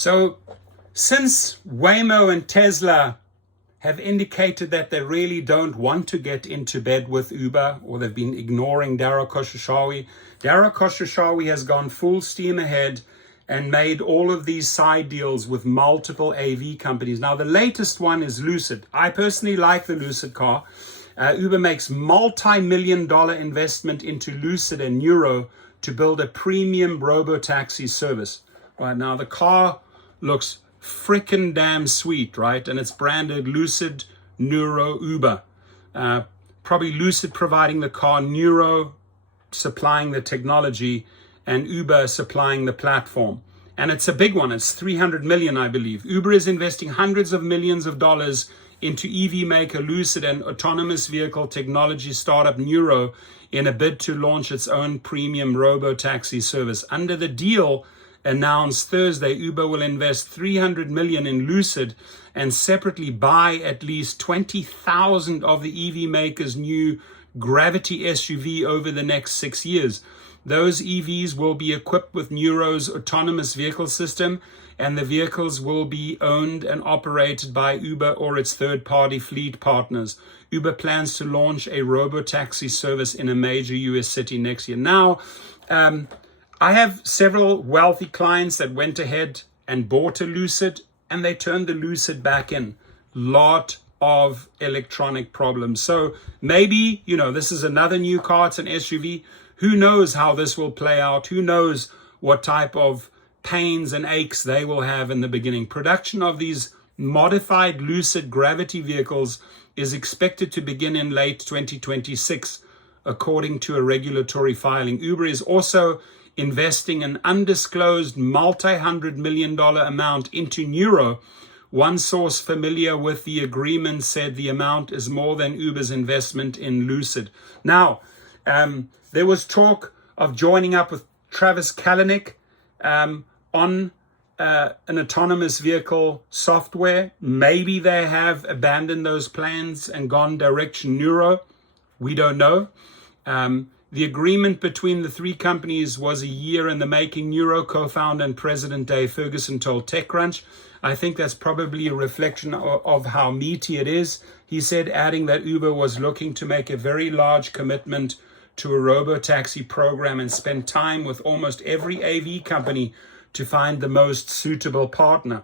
So since Waymo and Tesla have indicated that they really don't want to get into bed with Uber, or they've been ignoring Dara Khosrowshahi, Dara Khosrowshahi has gone full steam ahead and made all of these side deals with multiple AV companies. Now, the latest one is Lucid. I personally like the Lucid car. Uber makes multi-million-dollar investment into Lucid and Nero to build a premium Robotaxi service. Right now, the car looks freaking damn sweet, right? And it's branded Lucid, Nuro, Uber. Probably Lucid providing the car, Nero supplying the technology, and Uber supplying the platform. And it's a big one. It's 300 million, I believe. Uber is investing hundreds of millions of dollars into EV maker Lucid and autonomous vehicle technology startup Nuro in a bid to launch its own premium robo-taxi service. Under the deal announced Thursday, Uber will invest 300 million in Lucid and separately buy at least 20,000 of the EV maker's new Gravity SUV over the next 6 years. Those EVs will be equipped with Neuro's autonomous vehicle system, and the vehicles will be owned and operated by Uber or its third-party fleet partners. Uber plans to launch a robo-taxi service in a major US city next year. Now, I have several wealthy clients that went ahead and bought a Lucid, and they turned the Lucid back in. Lot of electronic problems. So maybe, this is another new car. It's an SUV. Who knows how this will play out? Who knows what type of pains and aches they will have in the beginning? Production of these modified Lucid Gravity vehicles is expected to begin in late 2026, according to a regulatory filing. Uber is also investing an undisclosed multi-$100 million amount into Nuro. One source familiar with the agreement said the amount is more than Uber's investment in Lucid. Now, there was talk of joining up with Travis Kalanick on an autonomous vehicle software. Maybe they have abandoned those plans and gone direction Nuro. We don't know. The agreement between the three companies was a year in the making. Nuro co-founder and president Dave Ferguson told TechCrunch, I think that's probably a reflection of how meaty it is. He said, adding that Uber was looking to make a very large commitment to a robo-taxi program and spend time with almost every AV company to find the most suitable partner.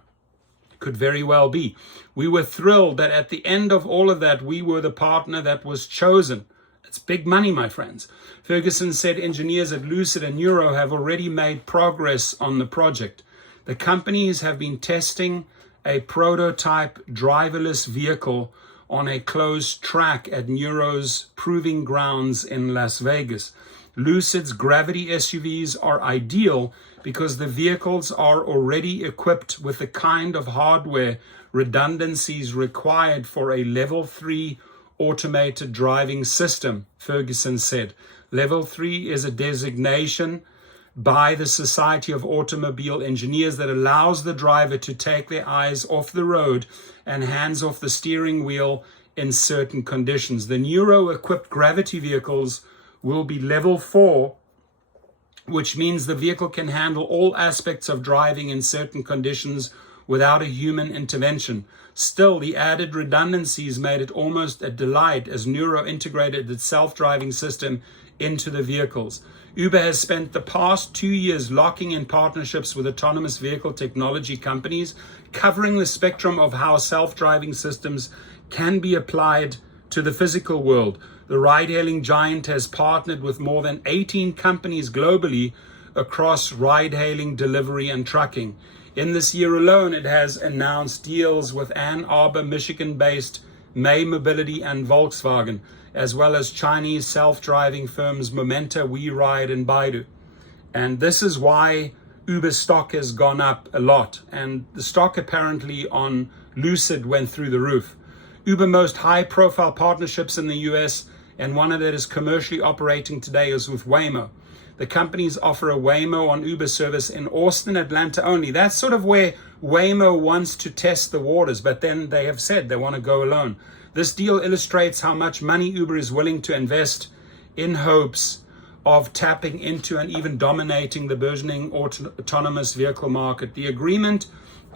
Could very well be. We were thrilled that at the end of all of that, we were the partner that was chosen. It's big money, my friends. Ferguson said engineers at Lucid and Nuro have already made progress on the project. The companies have been testing a prototype driverless vehicle on a closed track at Neuro's proving grounds in Las Vegas. Lucid's Gravity SUVs are ideal because the vehicles are already equipped with the kind of hardware redundancies required for a Level 3 automated driving system, Ferguson said. Level 3 is a designation by the Society of Automobile Engineers that allows the driver to take their eyes off the road and hands off the steering wheel in certain conditions. The Nuro-equipped Gravity vehicles will be Level 4, which means the vehicle can handle all aspects of driving in certain conditions without a human intervention. Still, the added redundancies made it almost a delight as Nuro integrated its self-driving system into the vehicles. Uber has spent the past 2 years locking in partnerships with autonomous vehicle technology companies, covering the spectrum of how self-driving systems can be applied to the physical world. The ride-hailing giant has partnered with more than 18 companies globally across ride-hailing, delivery, and trucking. In this year alone, it has announced deals with Ann Arbor, Michigan-based May Mobility and Volkswagen, as well as Chinese self-driving firms Momenta, WeRide, and Baidu. And this is why Uber stock has gone up a lot. And the stock apparently on Lucid went through the roof. Uber most high-profile partnerships in the US, and one of that is commercially operating today, is with Waymo. The companies offer a Waymo on Uber service in Austin, Atlanta only. That's sort of where Waymo wants to test the waters, but then they have said they want to go alone. This deal illustrates how much money Uber is willing to invest in hopes of tapping into and even dominating the burgeoning autonomous vehicle market. The agreement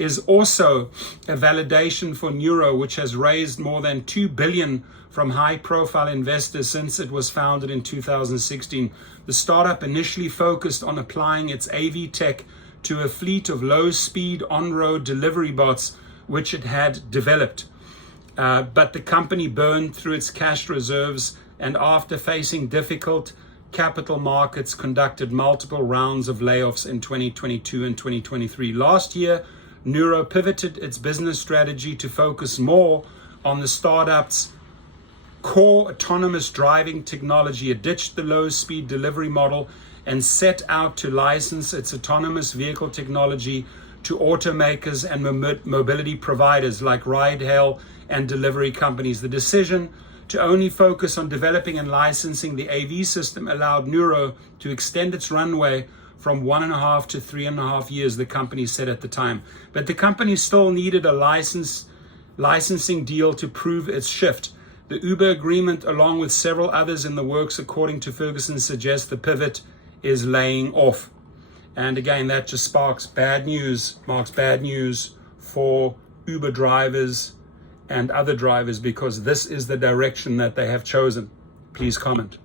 is also a validation for Nuro, which has raised more than $2 billion from high-profile investors since it was founded in 2016. The startup initially focused on applying its AV tech to a fleet of low-speed on-road delivery bots, which it had developed. But the company burned through its cash reserves, and after facing difficult capital markets, conducted multiple rounds of layoffs in 2022 and 2023. Last year, Nuro pivoted its business strategy to focus more on the startup's core autonomous driving technology. It ditched the low-speed delivery model and set out to license its autonomous vehicle technology to automakers and mobility providers like ride-hail and delivery companies. The decision to only focus on developing and licensing the AV system allowed Nuro to extend its runway from 1.5 to 3.5 years, the company said at the time. But the company still needed a licensing deal to prove its shift. The Uber agreement, along with several others in the works, according to Ferguson, suggests the pivot is laying off. And again, that just marks bad news for Uber drivers and other drivers, because this is the direction that they have chosen. Please comment.